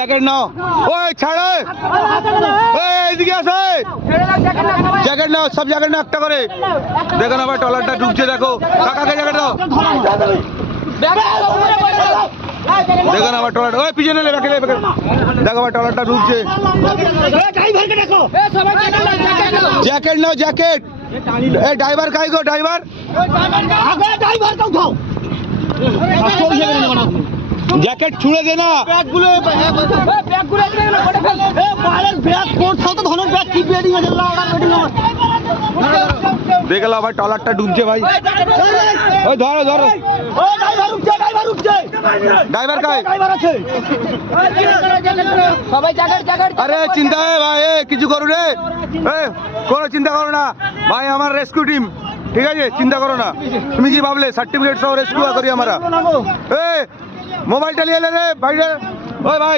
Jacket নাও, ওই ছাড়ে, ওই এইদিকে আসে, জ্যাকেট নাও, সব জ্যাকেট নাও একটা করে। দেখো না ভাই ট্রলারটা ঢুকছে, দেখো কাকাকে জ্যাকেট দাও। দেখো না ভাই ট্রলার, ওই পিছনে দেখো ভাই ট্রলারটা ঢুকছে। জ্যাকেট নাও, জ্যাকেট। এই ড্রাইভার কাই গো, ড্রাইভার জ্যাকেট ছুঁড়ে দে না। দেখলাম ভাই ট্রলারটা ডুবছে ভাই। ওই ধরো ধরো, ড্রাইভার কাই? আরে চিন্তা ভাই, কিছু করো রে, কোনো চিন্তা করো না ভাই, আমার রেস্কিউ টিম, ঠিক আছে, চিন্তা করো না। তুমি কি ভাবলে সার্টিফিকেট সহ রেস্কিউ করি আমরা? মোবাইলটা নিয়ে এলে রে ভাই রে, ওই ভাই